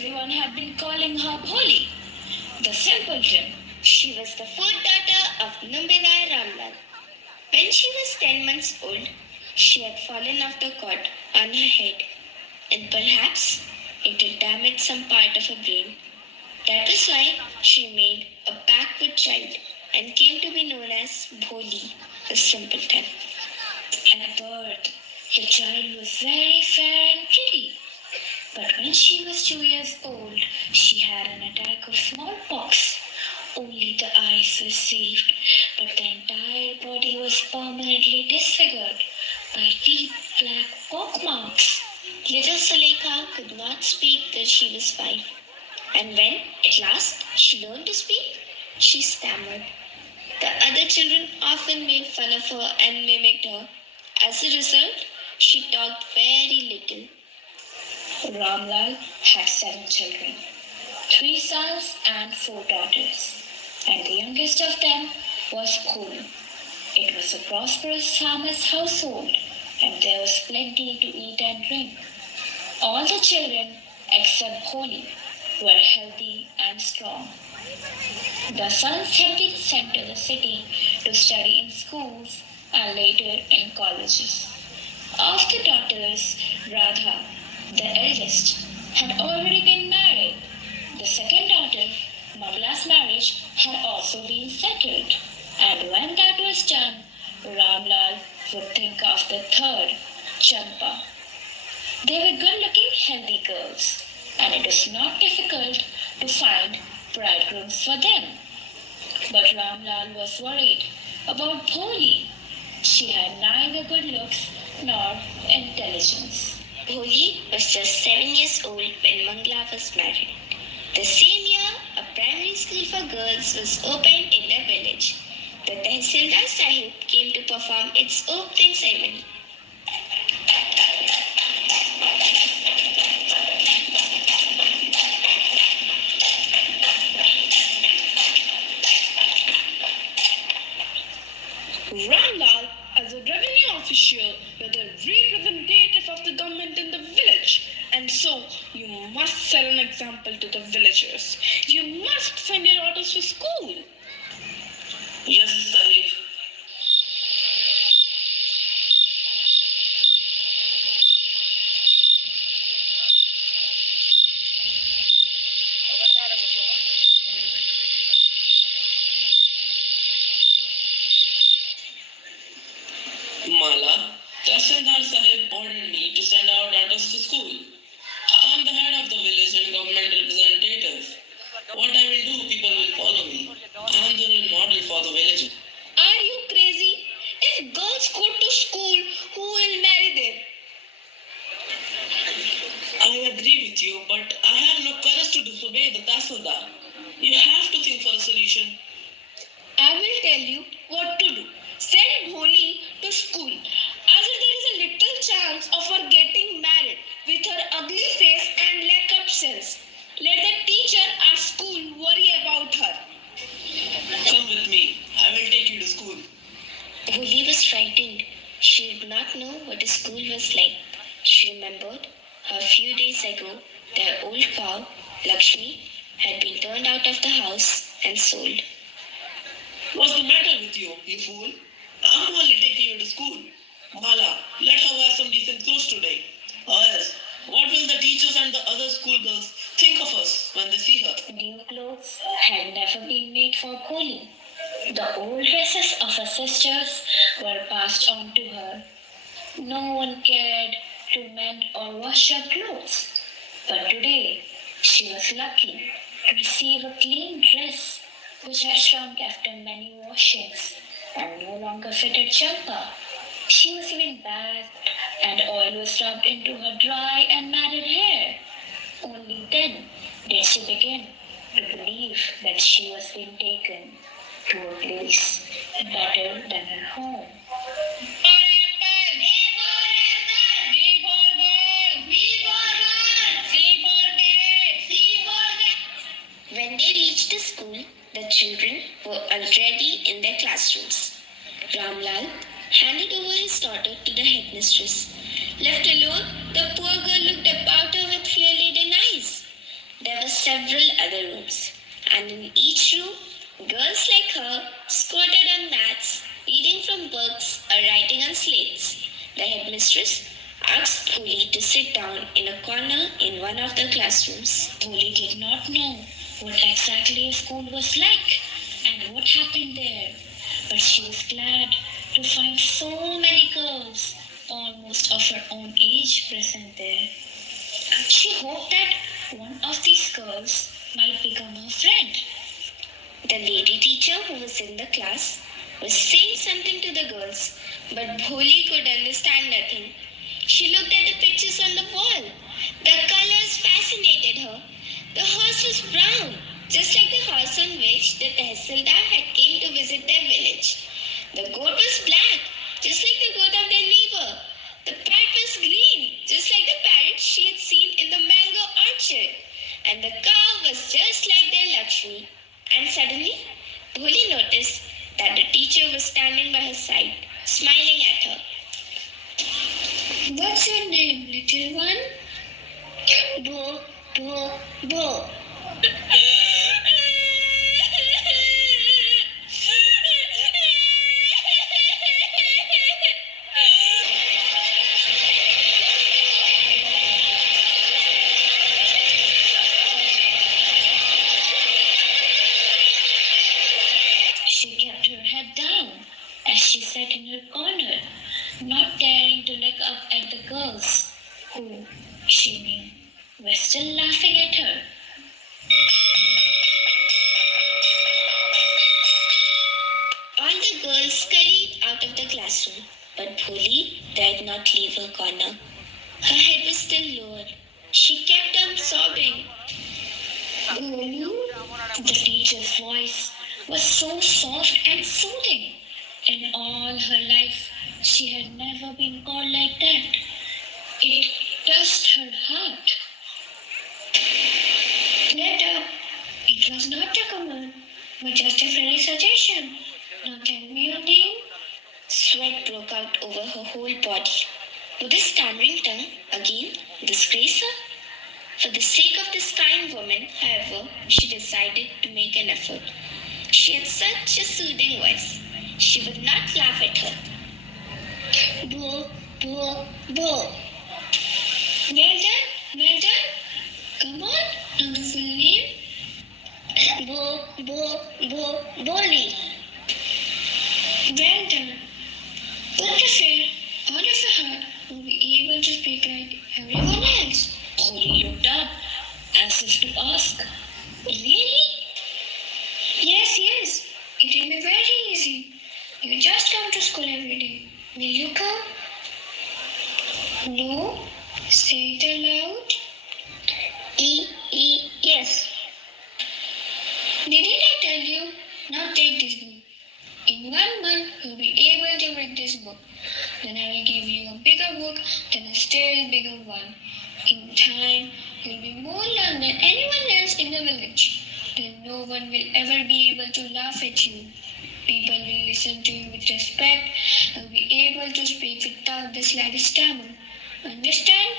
everyone had been calling her Bholi, the simpleton. She was the fourth daughter of Numberai Ramlal. When she was 10 months old, she had fallen off the cot on her head, and perhaps it had damaged some part of her brain. That was why she made a backward child and came to be known as Bholi, the simpleton. At birth, the child was very fair and pretty. But when she was 2 years old, she had an attack of smallpox. Only the eyes were saved, but the entire body was permanently disfigured by deep black pockmarks. Little Sulekha could not speak till she was 5. And when, at last, she learned to speak, she stammered. The other children often made fun of her and mimicked her. As a result, she talked very little. Ramlal had 7 children, 3 sons and 4 daughters, and the youngest of them was Bholu. It was a prosperous farmer's household, and there was plenty to eat and drink. All the children, except Bholi, were healthy and strong. The sons had been sent to the city to study in schools and later in colleges. Of the daughters, Radha, the eldest, had already been married. The second daughter, Mamla's marriage, had also been settled. And when that was done, Ramlal would think of the third, Champa. They were good-looking, healthy girls, and it was not difficult to find bridegrooms for them. But Ramlal was worried about Bholi. She had neither good looks nor intelligence. Bholi was just 7 years old when Mangla was married. The same year, a primary school for girls was opened in the village. The Tehsildar Sahib came to perform its opening ceremony. Ramlal, as a revenue official, you're the representative of the government in the village, and so you must set an example to the villagers. You must send your daughters to school. Yes, Sahib. Mala, Tahsildar Sahib ordered me to send our daughters to school. I am the head of the village and government representative. What I will do, people will follow me. I am the role model for the village. Are you crazy? If girls go to school, who will marry them? I agree with you, but I have no courage to disobey the Tahsildar. You have to think for a solution. I will tell you what to do. Send Bholi to school. As if there is a little chance of her getting married with her ugly face and lack of sense. Let the teacher at school worry about her. Come with me. I will take you to school. Bholi was frightened. She did not know what a school was like. She remembered a few days ago their old cow, Lakshmi, had been turned out of the house and sold. What's the matter with you, you fool? I'm only taking you to school. Mala, let her wear some decent clothes today. Or else, what will the teachers and the other schoolgirls think of us when they see her? New clothes had never been made for Bholi. The old dresses of her sisters were passed on to her. No one cared to mend or wash her clothes. But today, she was lucky to receive a clean dress which had shrunk after many washings and no longer fitted Champa. She was even bathed and oil was rubbed into her dry and matted hair. Only then did she begin to believe that she was being taken to a place better than her home. When they reached the school, the children were already in their classrooms. Ramlal handed over his daughter to the headmistress. Left alone, the poor girl looked about her with fear-laden eyes. several other rooms, and in each room, girls like her squatted on mats, reading from books or writing on slates. The headmistress asked Bholi to sit down in a corner in one of the classrooms. Bholi did not know what exactly a school was like and what happened there, but she was glad to find so many girls, almost of her own age, present there. She hoped that one of these girls might become her friend. The lady teacher who was in the class was saying something to the girls, but Bholi could understand nothing. She looked at the pictures on the wall. The colors fascinated her. The horse was brown, just like the horse on which the Tehsildar had came to visit their village. The goat was black, just like the goat of their neighbor. The parrot was green, just like the parrot she had seen in the mango orchard. And the cow was just like their Lakshmi. And suddenly, Bholi noticed that the teacher was standing by her side, smiling at her. What's your name, little one? Bo, bo, bo. She kept her head down as she sat in her corner, not daring to look up at the girls who, she knew, were still laughing at her. All the girls scurried out of the classroom, but Bholi dared not leave her corner. Her head was still lowered. She kept on sobbing. The teacher's voice was so soft and soothing. In all her life, she had never been called like that. It touched her heart. Let up. It was not a command, but just a friendly suggestion. Now tell me your name. Sweat broke out over her whole body. Would the stammering tongue again disgrace her? For the sake of this kind woman, however, she decided to make an effort. She had such a soothing voice. She would not laugh at her. Bo, bo, bo. Well done, well done. Come on, now the full name. Bo, bo, bo, Boli. Well done. But prefer, all of your heart, will be able to speak like everyone else. Bholi looked up as if to ask, really? Yes. It will be very easy. You just come to school every day. Will you come? No. Say it aloud. Yes. Didn't I tell you? Now take this book. In 1 month, you'll be able to read this book. Then I will give you a bigger book, then a still bigger one. In time, you'll be more learned than anyone else in the village. Then no one will ever be able to laugh at you. People will listen to you with respect and be able to speak without the slightest stammer. Understand?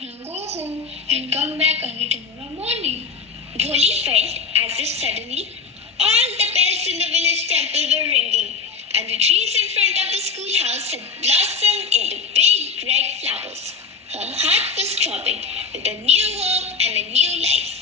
Now go home and come back early tomorrow morning. Bholi felt as if suddenly all the bells in the village temple were ringing, and the trees in front of the schoolhouse had blossomed into big red flowers. Her heart was throbbing with a new hope and a new life.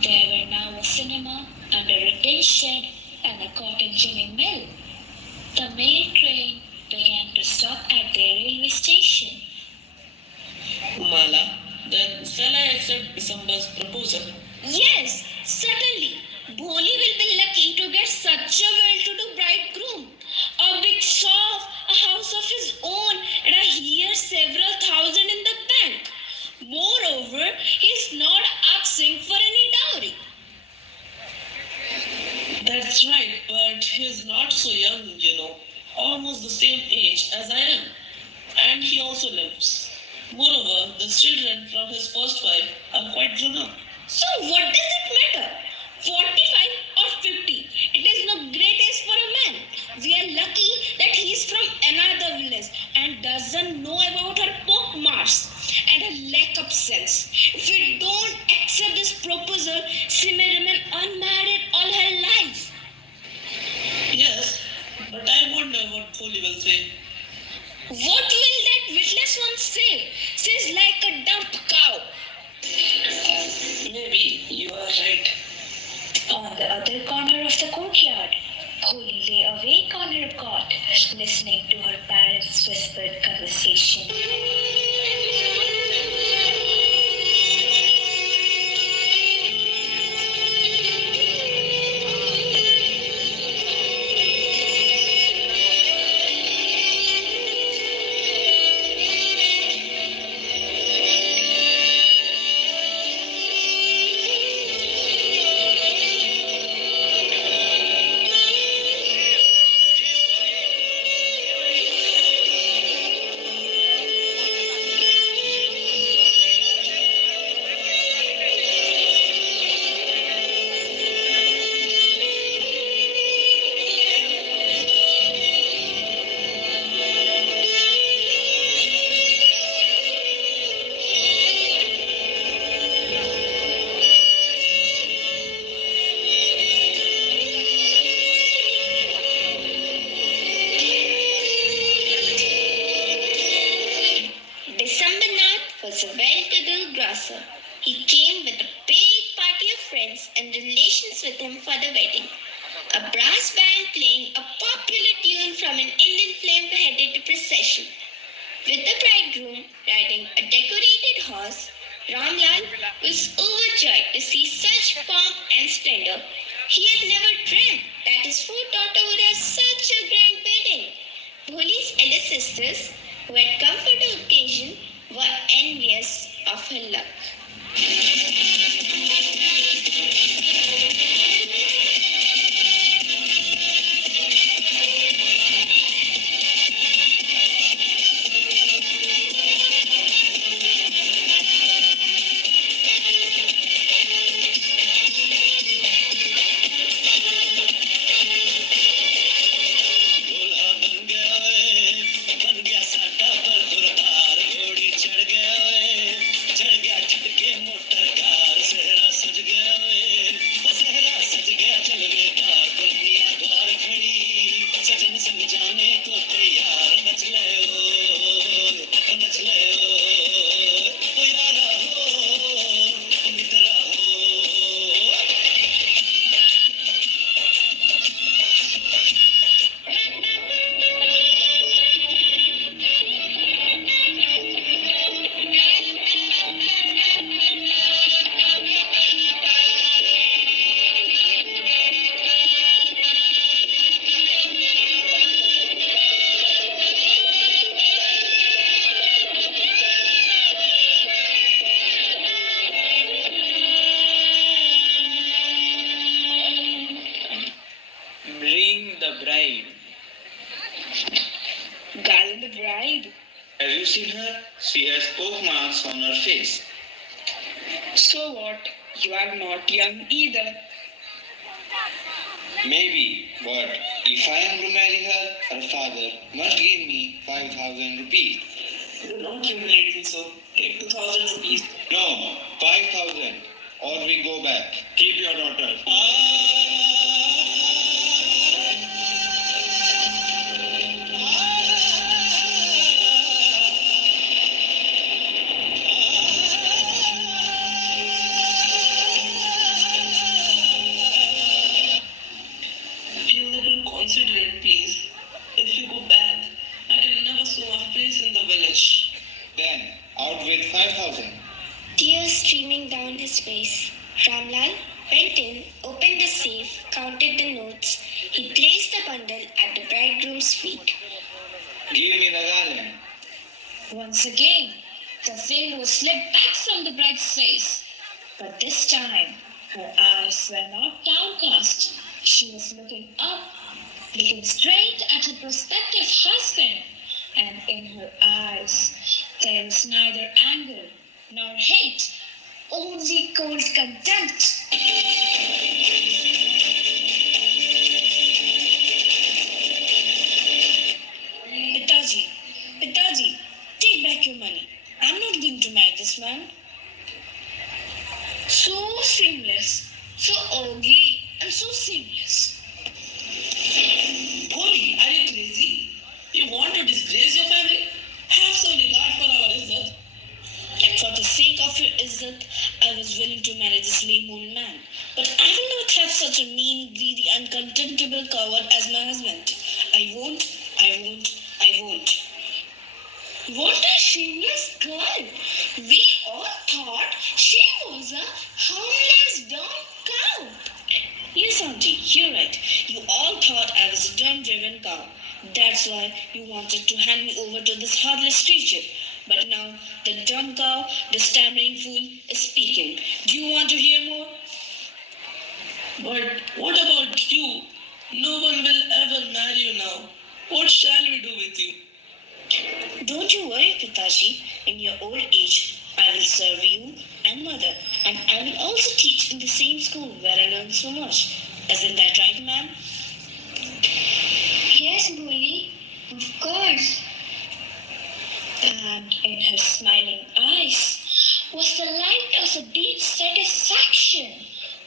There were now a cinema under a tin shed and a cotton ginning mill. The mail train began to stop at their railway station. Mala, then shall I accept December's proposal? Yes, certainly. Bholi will be lucky to get such a well-to-do bridegroom. A big shop, a house of his own, and a year several thousand in the bank. Moreover, he is not asking for any dowry. That's right, but he's not so young, almost the same age as I am. And he also lives. Moreover, the children from his first wife are quite grown up. So what does it matter? 45 or 50? It is no great age for a man. We are lucky that he is from another village and doesn't know about her pockmarks and her lack of sense. If we don't accept this proposal, she may remain unmarried all her life. Yes, but I wonder what Foley will say. What will that witless one say? She's like a dumb cow. Maybe you are right. On the other corner of the courtyard, Polly lay awake on her cot, listening to her parents' whispered conversation. Decembernath was a well-to-do grocer. He came with a big party of friends and relations with him for the wedding. A brass band playing a popular tune from an Indian film headed the procession. With the bridegroom riding a decorated horse, Ramlal was overjoyed to see such pomp and splendor. He had never dreamt that his fourth daughter would have such a grand wedding. Bholi's elder sisters, who had come for the occasion, were envious of her luck. दूल्हा बन गया साटा पर खुरदार घोड़ी चढ़ गया छटके motor car सहरा सज गया वो सहरा सज गया जलवेदार दुल्हनिया द्वार खड़ी सजन संग जाने को तैयार नच ले ओ यारा हो मित्रा हो Bring the bride. Darling the bride. Have you seen her? She has poke marks on her face. So what? You are not young either. Maybe, but if I am to marry her, her father must give me 5,000 rupees. Do not humiliate me so. Take 2,000 rupees. No, 5,000, or we go back. Keep your daughter. wife counted the notes, he placed the bundle at the bridegroom's feet. Give me the garland. Once again, the veil was slipped back from the bride's face. But this time, her eyes were not downcast. She was looking up, looking straight at her prospective husband. And in her eyes, there was neither anger nor hate, only cold contempt. Pitaji, take back your money. I'm not going to marry this man. So shameless, so ugly, and so shameless. Bholi, are you crazy? You want to disgrace your family? Have some regard for our Izzat. For the sake of your izzat, I was willing to marry this lame old man. But I will not have such a mean, greedy, and contemptible coward as my husband. I won't, I won't, I won't. What a shameless girl! We all thought she was a harmless dumb cow. Yes, auntie, you're right. You all thought I was a dumb-driven cow. That's why you wanted to hand me over to this heartless creature. But now the dumb cow, the stammering fool, is speaking. Do you want to hear more? But what about you? No one will ever marry you now. What shall we do with you? Don't you worry, Pitaji. In your old age, I will serve you and mother, and I will also teach in the same school where I learned so much. Isn't that right, ma'am? Yes, Bholi, of course. And in her smiling eyes was the light of a deep satisfaction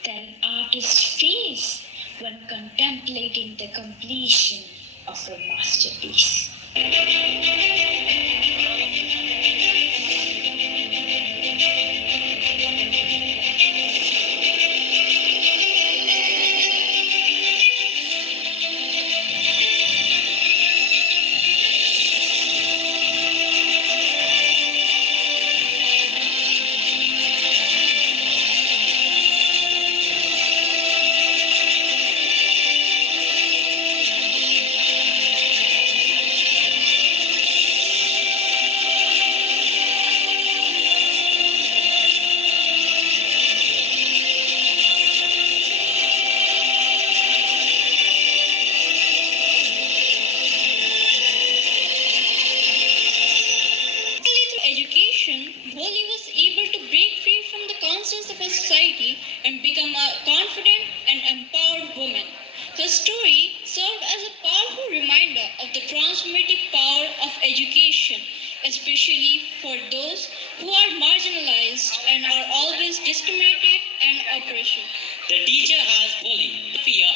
that an artist feels when contemplating the completion of a masterpiece. Only through education, Bholi was able to break free from the constraints of her society and become a confident and empowered woman. Her story served as a powerful reminder of the transformative power of education, especially for those who are marginalized and are always discriminated and oppressed. The teacher asked Polly, Sophia,